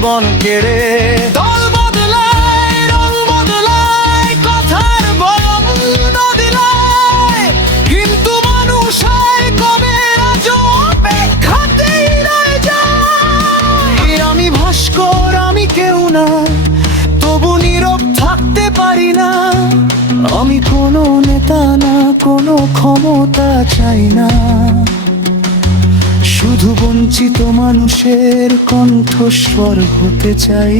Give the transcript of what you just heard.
জীবন কেড়ে। দল বদলায়, রং বদলায়, কথার বরং বদলায়, কিন্তু মানুষ হয় কবে আজও অপেক্ষাতেই রয়ে যায়। আমি ভাস্কর, আমি কেউ না, তবু নীরব থাকতে পারি না। আমি কোনো নেতা না, কোনো ক্ষমতা চাই না, শুধু বঞ্চিত মানুষের কণ্ঠস্বর হতে চাই।